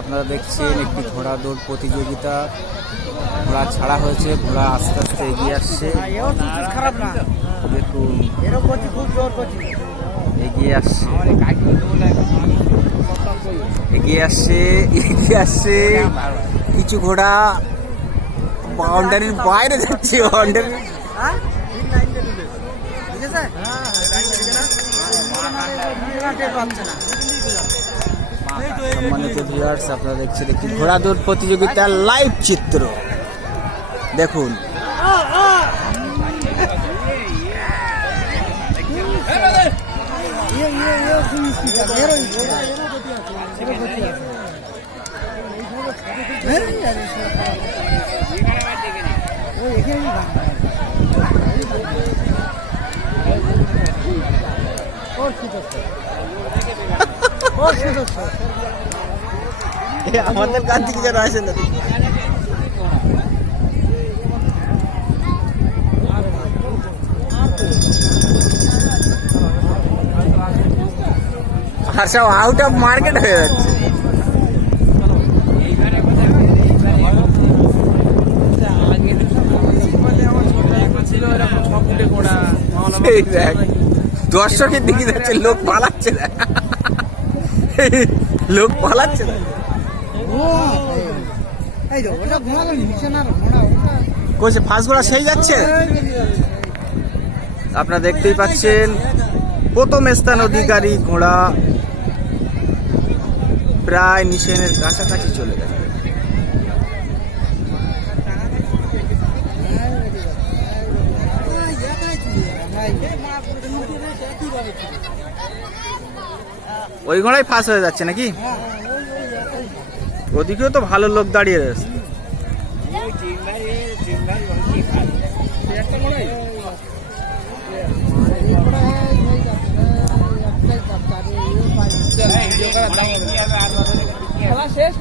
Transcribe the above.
আপনারা দেখছেন একটি ঘোড়া দৌড় প্রতিযোগিতা। ঘোড়া ছাড়া হয়েছে, ঘোড়া আস্তে আস্তে এগিয়ে আসছে। দেখুন এগিয়ে আসছে, এগিয়ে আসছে, এগিয়ে আসছে। কিছু ঘোড়া বাউন্ডারির বাইরে যাচ্ছে। বাউন্ডারি সম্মানিত ভিউয়ার্স, আপনারা দেখছেন একটি ঘোড়া দৌড় প্রতিযোগিতার লাইভ চিত্র। দেখুন আমাদের কাছ থেকে যেন আসেন না। আর সব আউট অফ মার্কেট হয়ে যাচ্ছে। দর্শকের দিকে যাচ্ছে, লোক পালাচ্ছে না, লোক পালাচ্ছে না। কোচে ফার্স্ট ঘোড়া সেই যাচ্ছে। আপনারা দেখতেই পাচ্ছেন প্রথম স্থান অধিকারী ঘোড়া প্রায় নিশানের কাছাকাছি চলে গেছে। ওই ঘোড়াই ফার্স্ট হয়ে যাচ্ছে নাকি? ওদিকেও তো ভালো লোক দাঁড়িয়ে রয়েছে। শেষ